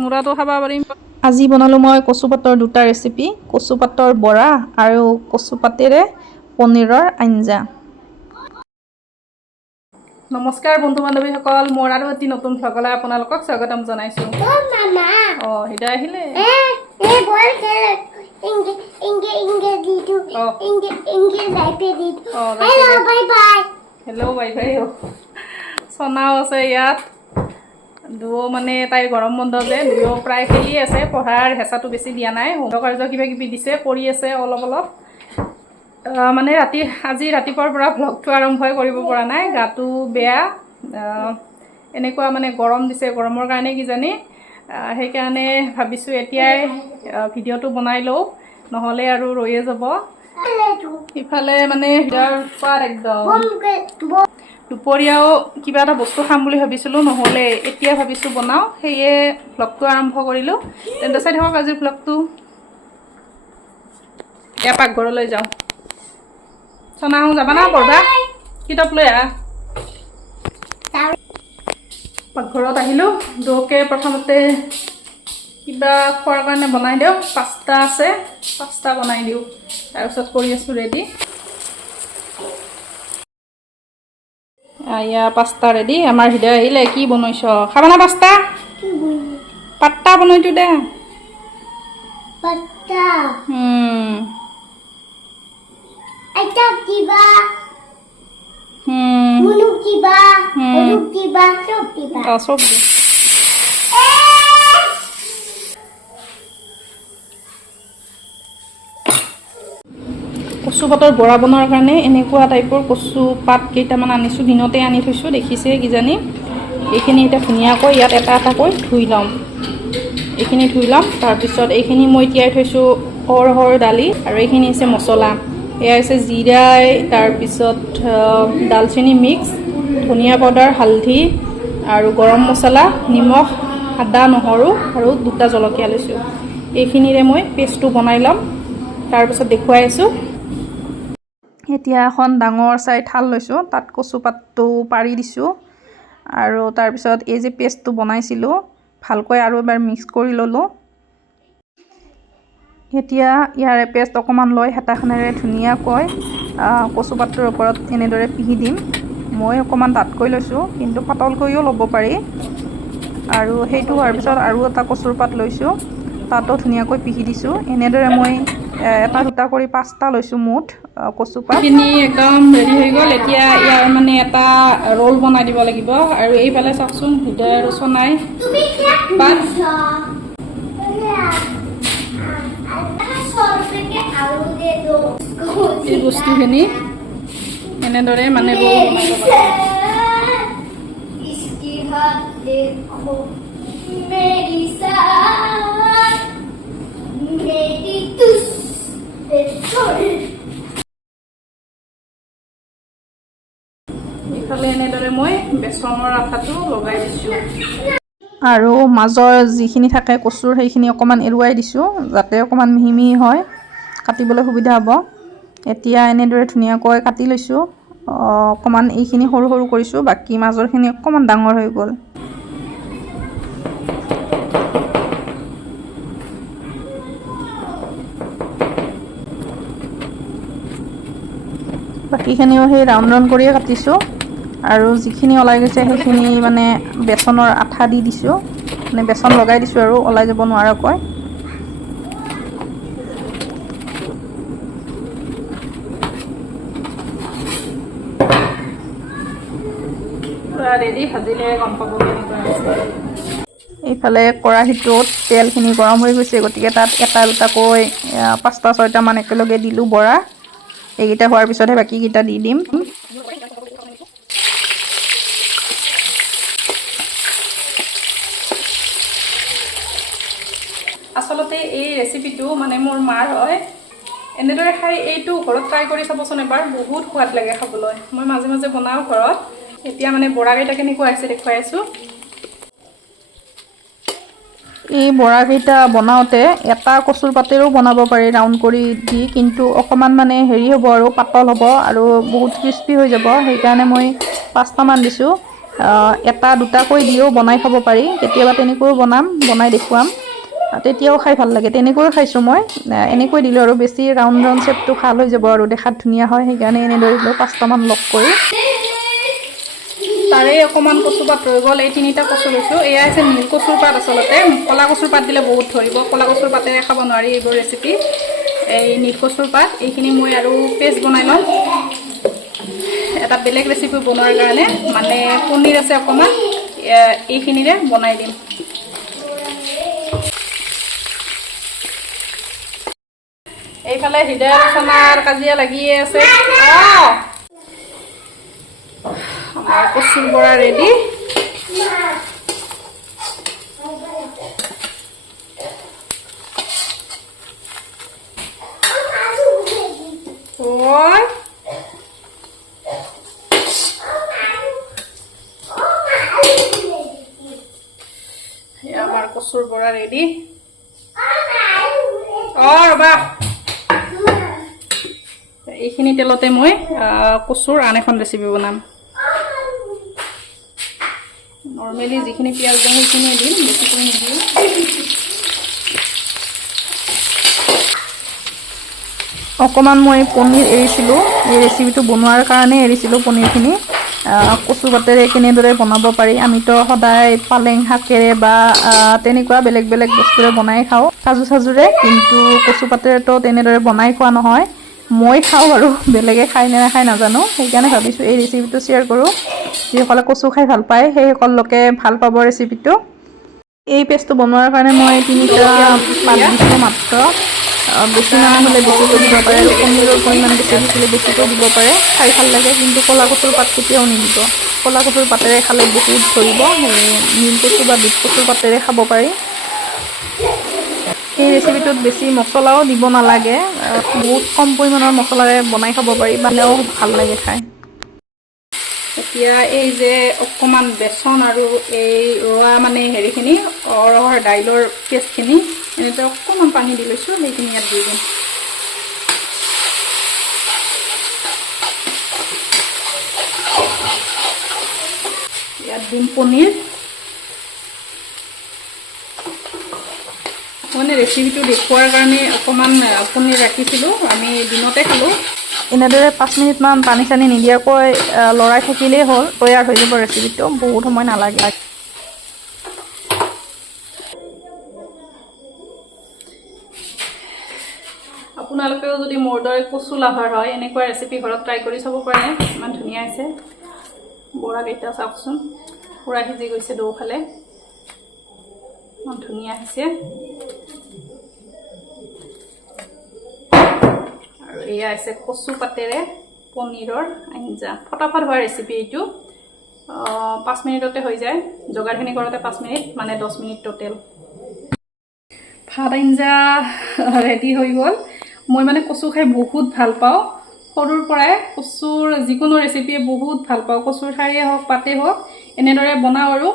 মুৰাটো খাব পাৰিম। আজি বনালোঁ মই কচু পাতৰ দুটা ৰেচিপি, কচু পাতৰ বৰা আৰু কচু পাতেৰে পনীৰৰ আঞ্জা। নমস্কাৰ বন্ধু বান্ধৱীসকল, মোৰ আৰু এটি নতুন ভ্লগলৈ আপোনালোকক স্বাগতম জনাইছোঁ। হৃদয় আহিলে হেল্ল' বাই বাই। চনাও আছে ইয়াত। দুয়ো মানে তাইৰ গৰম বন্ধ যে, দুয়ো প্ৰায় খেলি আছে, পঢ়াৰ হেঁচাটো বেছি দিয়া নাই। হোমৱৰ্ক কিবা কিবি দিছে, কৰি আছে অলপ অলপ। মানে আজি ৰাতিপুৱাৰ পৰা ভ্লগটো আৰম্ভই কৰিব পৰা নাই, গাটো বেয়া। এনেকুৱা মানে গৰম দিছে, গৰমৰ কাৰণে কিজানি। সেইকাৰণে ভাবিছোঁ এতিয়াই ভিডিঅ'টো বনাই লওঁ, নহ'লে আৰু ৰৈয়ে যাব। ইফালে মানে সোৱাদ একদম। দুপৰীয়াও কিবা এটা বস্তু খাম বুলি ভাবিছিলোঁ, নহ'লে এতিয়া ভাবিছোঁ বনাওঁ, সেয়ে ভ্লগটো আৰম্ভ কৰিলোঁ। তেন্তে চাই থাকক আজিৰ ভ্লগটো। এতিয়া পাকঘৰলৈ যাওঁ। চনাহো যাবা না পঢ়বা? কিতাপ লৈ আহা। পাকঘৰত আহিলোঁ। দুয়োকে প্ৰথমতে কিবা খোৱাৰ কাৰণে বনাই দিওঁ। পাস্তা আছে, পাস্তা বনাই দিওঁ। তাৰপিছত কৰি আছোঁ ৰেডি। এয়া পাস্তা ৰেডি। আমাৰ হৃদয় আহিলে। কি বনাইছ? খাবা না পাস্তা? পাত্তা বনাইছোঁ দে। পাত্তা চব কচু পাতৰ বৰা বনোৱাৰ কাৰণে এনেকুৱা টাইপৰ কচু পাত কেইটামান আনিছোঁ, দিনতে আনি থৈছোঁ, দেখিছে কিজানি। এইখিনি এতিয়া ধুনীয়াকৈ ইয়াত এটা এটাকৈ ধুই ল'ম। এইখিনি ধুই ল'ম। তাৰপিছত এইখিনি মই তিয়াই থৈছোঁ অৰহৰ দালি, আৰু এইখিনি হৈছে মছলা। এয়া হৈছে জিৰাই, তাৰপিছত দালচেনি মিক্স, ধনিয়া পাউডাৰ, হালধি আৰু গৰম মছলা, নিমখ, আদা, নহৰু আৰু দুটা জলকীয়া লৈছোঁ। এইখিনিৰে মই পেষ্টটো বনাই ল'ম, তাৰপিছত দেখুৱাই আছোঁ। এতিয়া এখন ডাঙৰ চাই থাল লৈছোঁ, তাত কচু পাতটো পাৰি দিছোঁ, আৰু তাৰপিছত এই যে পেষ্টটো বনাইছিলোঁ ভালকৈ আৰু এবাৰ মিক্স কৰি ল'লোঁ। এতিয়া ইয়াৰে পেষ্ট অকণমান লৈ হেতাখনেৰে ধুনীয়াকৈ কচু পাতটোৰ ওপৰত এনেদৰে পিহি দিম। মই অকণমান ডাঠকৈ লৈছোঁ, কিন্তু পাতলকৈও ল'ব পাৰি। আৰু সেইটো হোৱাৰ পিছত আৰু এটা কচুৰ পাত লৈছোঁ, তাতো ধুনীয়াকৈ পিহি দিছোঁ। এনেদৰে মই এটা দুটা কৰি 5টা লৈছোঁ মুঠ কচু পাত। এইখিনি একদম ৰেডি হৈ গ'ল। এতিয়া ইয়াৰ মানে এটা ৰোল বনাই দিব লাগিব। আৰু এইফালে চাওকচোন, হৃদয় আৰু চনাই পাত এই বস্তুখিনি এনেদৰে মানে ৰোল বনাব ইফালে এনেদৰে মই বেচনৰ আঠাটো লগাই দিছোঁ, আৰু মাজৰ যিখিনি থাকে কচুৰ সেইখিনি অকণমান এৰুৱাই দিছোঁ, যাতে অকণমান মিহি মিহি হয়, কাটিবলৈ সুবিধা হ'ব। এতিয়া এনেদৰে ধুনীয়াকৈ কাটি লৈছোঁ। অকণমান এইখিনি সৰু সৰু কৰিছোঁ, বাকী মাজৰখিনি অকণমান ডাঙৰ হৈ গ'ল। বাকীখিনিও সেই ৰাউণ্ড ৰাউণ্ড কৰিয়ে কাটিছোঁ, আৰু যিখিনি ওলাই গৈছে সেইখিনি মানে বেচনৰ আঠা দি দিছোঁ, মানে বেচন লগাই দিছোঁ আৰু ওলাই যাব নোৱাৰাকৈ। ৰেডি, ভাজিলে গম পাব কেনেকুৱা আছে। এইফালে কেৰাহীটোত তেলখিনি গৰম হৈ গৈছে, গতিকে তাত এটা দুটাকৈ 5টা 6টামান একেলগে দিলোঁ বৰা। এইকেইটা হোৱাৰ পিছতহে বাকীকেইটা দি দিম। আচলতে এই ৰেচিপিটো মানে মোৰ মাৰ হয়। এনেদৰে খাই এইটো ঘৰত ট্ৰাই কৰি চাবচোন এবাৰ, বহুত সোৱাদ লাগে খাবলৈ। মই মাজে মাজে বনাওঁ ঘৰত। এতিয়া মানে বৰাকেইটা কেনেকুৱা হৈছে দেখুৱাই আছোঁ। এই বৰাকেইটা বনাওঁতে এটা কচুৰ পাতেৰো বনাব পাৰি ৰাউণ্ড কৰি দি, কিন্তু অকণমান মানে হেৰি হ'ব আৰু পাতল হ'ব আৰু বহুত ক্ৰিস্পি হৈ যাব, সেইকাৰণে মই 5টামান দিছোঁ। এটা দুটাকৈ দিও বনাই খাব পাৰি, কেতিয়াবা তেনেকৈও বনাই দেখুৱাম, তেতিয়াও খাই ভাল লাগে। তেনেকৈও খাইছোঁ মই, এনেকৈ দিলোঁ আৰু বেছি ৰাউণ্ড শ্বেপটো ভাল হৈ যাব আৰু দেখাত ধুনীয়া হয়, সেইকাৰণে এনেদৰে দিলোঁ 5টামান লগ কৰি। তাৰে অকণমান কচু পাত ৰৈ গ'ল, এই 3টা কচু লৈছোঁ। এয়া হৈছে নীল কচুৰ পাত, আচলতে ক'লা কচুৰ পাত দিলে বহুত ধৰিব, ক'লা কচুৰ পাতেৰে খাব নোৱাৰি এইবোৰ ৰেচিপি। এই নীল কচুৰ পাত, এইখিনি মই আৰু পেষ্ট বনাই ল'ম এটা বেলেগ ৰেচিপি বনোৱাৰ কাৰণে, মানে পনীৰ আছে অকণমান, এইখিনিৰে বনাই দিম। এইফালে হৃদয় আলোচনাৰ কাজিয়া লাগিয়ে আছে। আমাৰ কচুৰ বৰা ৰেডি। আমাৰ কচুৰ বৰা ৰেডি। ৰ'বা, এইখিনি তেলতে মই কচুৰ আন এখন ৰেচিপি বনাম। নৰ্মেলি যিখিনি পিঁয়াজ দিওঁ সেইখিনিয়ে দিম, বেছিকৈ নিদিওঁ। অকণমান মই পনীৰ এৰিছিলোঁ, এই ৰেচিপিটো বনোৱাৰ কাৰণে এৰিছিলোঁ পনীৰখিনি। কচু পাতেৰে কেনেদৰে বনাব পাৰি, আমিতো সদায় পালেং শাকেৰে বা তেনেকুৱা বেলেগ বেলেগ বস্তুৰে বনাই খাওঁ কাজু চাজুৰে, কিন্তু কচু পাতেৰেতো তেনেদৰে বনাই খোৱা নহয়। মই খাওঁ আৰু বেলেগে খাই নে নাখায় নাজানো, সেইকাৰণে ভাবিছোঁ এই ৰেচিপিটো শ্বেয়াৰ কৰোঁ। যিসকলে কচু খাই ভাল পায় সেইসকল লোকে ভাল পাব ৰেচিপিটো। এই পেষ্টটো বনোৱাৰ কাৰণে মই 3টা পাত দিছোঁ মাত্ৰ, বেছি মানুহ হ'লে বেছিকৈ দিব পাৰে আৰু পনীৰৰ পৰিমাণ বেছি থাকিলে বেছিকৈ দিব পাৰে, খাই ভাল লাগে। কিন্তু ক'লা কচুৰ পাত কেতিয়াও নিদিব, ক'লা কচুৰ পাতেৰে খালে বহুত ধৰিব, সেয়ে নীল কচু বা বিট কচুৰ পাতেৰে খাব পাৰি। এই ৰেচিপিটোত বেছি মছলাও দিব নালাগে, বহুত কম পৰিমাণৰ মছলাৰে বনাই খাব পাৰি, বানেও ভাল লাগে খাই। এতিয়া এই যে অকণমান বেচন আৰু এই ৰোৱা মানে হেৰিখিনি অৰহৰ দাইলৰ পেষ্টখিনি এনেকৈ অকণমান পানী দি লৈছোঁ, সেইখিনি ইয়াত দি দিম। ইয়াত দিম পনীৰ। মানে ৰেচিপিটো দেখুৱাৰ কাৰণে অকণমান পনীৰ ৰাখিছিলোঁ, আমি দিনতে খালোঁ। এনেদৰে 5 মিনিটমান পানী চানী নিদিয়াকৈ লৰাই থাকিলেই হ'ল, তৈয়াৰ হৈ যাব ৰেচিপিটো, বহুত সময় নালাগে। আপোনালোকেও যদি মোৰ দৰে কচু লাভাৰ হয়, এনেকুৱা ৰেচিপি ঘৰত ট্ৰাই কৰি চাব পাৰে, ইমান ধুনীয়া হৈছে। বৰাকেইটা চাওকচোন, পূৰা সিজি গৈছে দুফালে, ইমান ধুনীয়া হৈছে। আৰু এয়া হৈছে কচু পাতেৰে পনীৰৰ আঞ্জা, ফটাফট হোৱা ৰেচিপি এইটো, 5 মিনিটতে হৈ যায়। যোগাৰখিনি কৰোঁতে 5 মিনিট, মানে 10 মিনিট টোটেল। ভাত আঞ্জা ৰেডি হৈ গ'ল। মই মানে কচু খাই বহুত ভাল পাওঁ, সৰুৰ পৰাই কচুৰ যিকোনো ৰেচিপিয়ে বহুত ভাল পাওঁ, কচুৰ ঠাৰিয়ে হওক পাতেই হওক এনেদৰে বনাওঁ। আৰু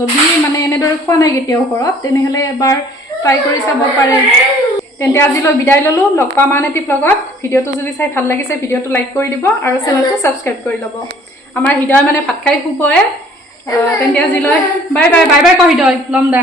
যদি মানে এনেদৰে খোৱা নাই কেতিয়াও ঘৰত, তেনেহ'লে এবাৰ ট্ৰাই কৰি চাব পাৰে। তেন্তে আজিলৈ বিদায় ল'লোঁ, লগ পাম আন এটি ব্লগত। ভিডিঅ'টো যদি চাই ভাল লাগিছে ভিডিঅ'টো লাইক কৰি দিব আৰু চেনেলটো ছাবস্ক্ৰাইব কৰি ল'ব। আমাৰ হৃদয় মানে ভাত খাই শুবয়ে, তেন্তে আজিলৈ বাই বাই। বাই বাই কওঁ হৃদয়, ল'ম দা।